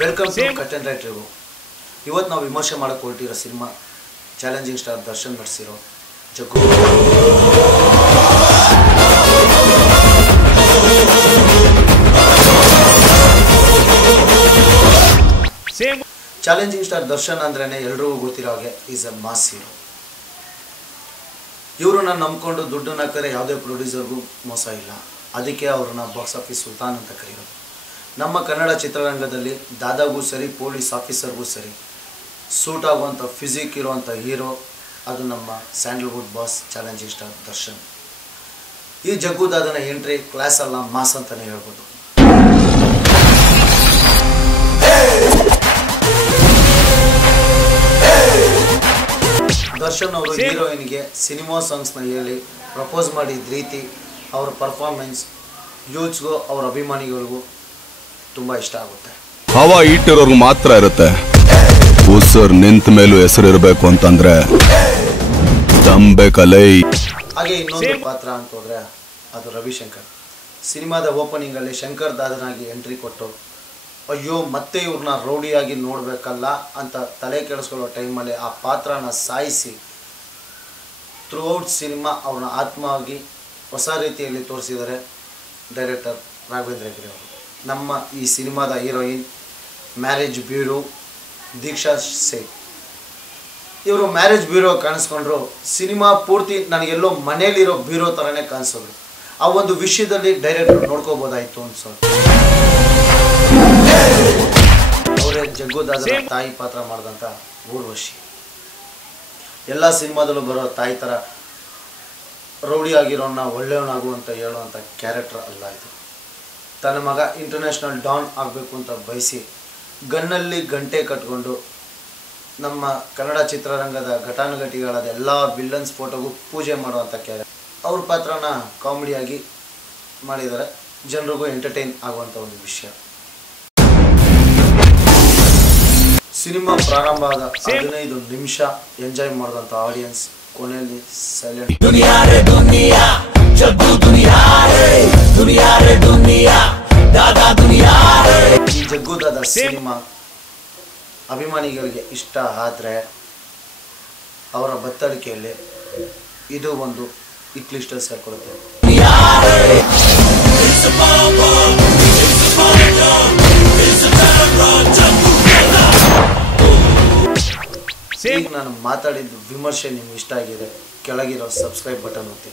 Welcome to cut and right review. ಇವತ್ತು ನಾವು ವಿಮರ್ಶೆ ಮಾಡಕ್ಕೆ ಹೊರಟಿರೋ ಸಿನಿಮಾ ಚಾಲೆಂಜಿಂಗ್ ಸ್ಟಾರ್ ದರ್ಶನ್ ನಟಿಸಿರೋ ಜಗ್ಗು. ಚಾಲೆಂಜಿಂಗ್ ಸ್ಟಾರ್ ದರ್ಶನ್ ಅಂದ್ರೇನೆ ಎಲ್ರಿಗೂ ಗೊತ್ತಿರೋ ಹಾಗೆ ಈಸ್ ಅ ಮಾಸ್ ಹೀರೋ. ಇವ್ರನ್ನ ನಂಬ್ಕೊಂಡು ದುಡ್ಡನ್ನ ಹಾಕಿದ್ರೆ ಯಾವುದೇ ಪ್ರೊಡ್ಯೂಸರ್ಗೂ ಮೋಸ ಇಲ್ಲ. ಅದಕ್ಕೆ ಅವ್ರನ್ನ ಬಾಕ್ಸ್ ಆಫೀಸ್ ಸುಲ್ತಾನ್ ಅಂತ ಕರೆಯೋದು. ನಮ್ಮ ಕನ್ನಡ ಚಿತ್ರರಂಗದಲ್ಲಿ ದಾದಾಗೂ ಸರಿ, ಪೊಲೀಸ್ ಆಫೀಸರ್ಗೂ ಸರಿ ಸೂಟ್ ಆಗುವಂಥ ಫಿಸಿಕ್ ಇರುವಂಥ ಹೀರೋ ಅದು ನಮ್ಮ Sandalwood boss challenging star Darshan. ಈ ಜಗ್ಗು ದಾದನ ಎಂಟ್ರಿ ಕ್ಲಾಸ್ ಅಲ್ಲ, ಮಾಸ್ ಅಂತಲೇ ಹೇಳ್ಬೋದು. ದರ್ಶನ್ ಅವರು ಹೀರೋಯಿನ್ಗೆ ಸಿನಿಮಾ ಸಾಂಗ್ಸ್ನ ಹೇಳಿ ಪ್ರಪೋಸ್ ಮಾಡಿದ ರೀತಿ, ಅವರ ಪರ್ಫಾರ್ಮೆನ್ಸ್ ಯೂತ್ಸ್ಗೂ ಅವ್ರ ಅಭಿಮಾನಿಗಳಿಗೂ ತುಂಬ ಇಷ್ಟ ಆಗುತ್ತೆ. ಹವಾ ಇಟ್ಟಿರೋರ್ಗು ಮಾತ್ರ ಇರುತ್ತೆ. ಉಸಿರು ನಿಂತ ಮೇಲೂ ಹೆಸರು ಇರಬೇಕು ಅಂತಂದ್ರೆ ತಂಬೇಕಲೈ. ಹಾಗೆ ಇನ್ನೊಂದು ಪಾತ್ರ ಅಂತ ಹೋದ್ರೆ ಅದು ರವಿಶಂಕರ್. ಸಿನಿಮಾದ ಓಪನಿಂಗಲ್ಲಿ ಶಂಕರ್ ದಾದನಾಗಿ ಎಂಟ್ರಿ ಕೊಟ್ಟು ಅಯ್ಯೋ ಮತ್ತೆ ಇವ್ರನ್ನ ರೌಡಿಯಾಗಿ ನೋಡಬೇಕಲ್ಲ ಅಂತ ತಲೆ ಕೆಡಿಸ್ಕೊಳ್ಳೋ ಟೈಮಲ್ಲಿ ಆ ಪಾತ್ರನ ಸಾಯಿಸಿ ಥ್ರೂಔಟ್ ಸಿನಿಮಾ ಅವ್ರನ್ನ ಆತ್ಮವಾಗಿ ಹೊಸ ರೀತಿಯಲ್ಲಿ ತೋರಿಸಿದ್ದಾರೆ ಡೈರೆಕ್ಟರ್ ರಾಘವೇಂದ್ರ ಗಿರಿ ಅವರು. ನಮ್ಮ ಈ ಸಿನಿಮಾದ ಹೀರೋಯಿನ್ ಮ್ಯಾರೇಜ್ ಬ್ಯೂರೋ ದೀಕ್ಷಾ ಸೇಠ್. ಇವರು ಮ್ಯಾರೇಜ್ ಬ್ಯೂರೋ ಕಾಣಿಸ್ಕೊಂಡ್ರು ಸಿನಿಮಾ ಪೂರ್ತಿ ನನಗೆಲ್ಲೋ ಮನೇಲಿರೋ ಬ್ಯೂರೋ ಥರನೇ ಕಾಣಿಸೋದು. ಆ ಒಂದು ವಿಷಯದಲ್ಲಿ ಡೈರೆಕ್ಟರ್ ನೋಡ್ಕೋಬೋದಾಯಿತು ಅನ್ಸೋದು. ಅವರೇ ಜಗ್ಗು ದಾದನ ತಾಯಿ ಪಾತ್ರ ಮಾಡಿದಂಥ ಊರ್ವಶಿ. ಎಲ್ಲ ಸಿನಿಮಾದಲ್ಲೂ ಬರೋ ತಾಯಿ ಥರ ರೌಡಿ ಆಗಿರೋನ್ನ ಒಳ್ಳೆಯವನಾಗುವಂತ ಹೇಳುವಂಥ ಕ್ಯಾರೆಕ್ಟರ್ ಅಲ್ಲ ಇದು. ತನ್ನ ಮಗ ಇಂಟರ್ನ್ಯಾಷನಲ್ ಡಾನ್ ಆಗಬೇಕು ಅಂತ ಬಯಸಿ ಗನ್ನಲ್ಲಿ ಗಂಟೆ ಕಟ್ಕೊಂಡು ನಮ್ಮ ಕನ್ನಡ ಚಿತ್ರರಂಗದ ಘಟಾನುಘಟಿಗಳಾದ ಎಲ್ಲ ವಿಲ್ಲನ್ಸ್ ಫೋಟೋಗೂ ಪೂಜೆ ಮಾಡುವಂಥ ಕ್ಯಾರೆಕ್ಟರ್. ಅವ್ರ ಪಾತ್ರನ ಕಾಮಿಡಿಯಾಗಿ ಮಾಡಿದ್ದಾರೆ, ಜನರಿಗೂ ಎಂಟರ್ಟೈನ್ ಆಗುವಂಥ ಒಂದು ವಿಷಯ. ಸಿನಿಮಾ ಪ್ರಾರಂಭ ಆದ 15 ನಿಮಿಷ ಎಂಜಾಯ್ ಮಾಡಿದಂಥ ಆಡಿಯನ್ಸ್ ಕೊನೆಯಲ್ಲಿ ಸೈಲೆಂಟ್. ಈ ಜಗ್ಗು ದಾದ ಸಿನಿಮಾ ಅಭಿಮಾನಿಗಳಿಗೆ ಇಷ್ಟ ಆದರೆ ಅವರ ಬತ್ತಳಿಕೆಯಲ್ಲಿ ಇದು ಒಂದು ಹಿಟ್ ಲಿಸ್ಟಲ್ಲಿ ಸೇರ್ಕೊಳ್ಳುತ್ತೆ. ಈಗ ನಾನು ಮಾತಾಡಿದ್ದು ವಿಮರ್ಶೆ ನಿಮ್ಗೆ ಇಷ್ಟ ಆಗಿದೆ, ಕೆಳಗಿರೋ ಸಬ್ಸ್ಕ್ರೈಬ್ ಬಟನ್ ಒತ್ತಿ.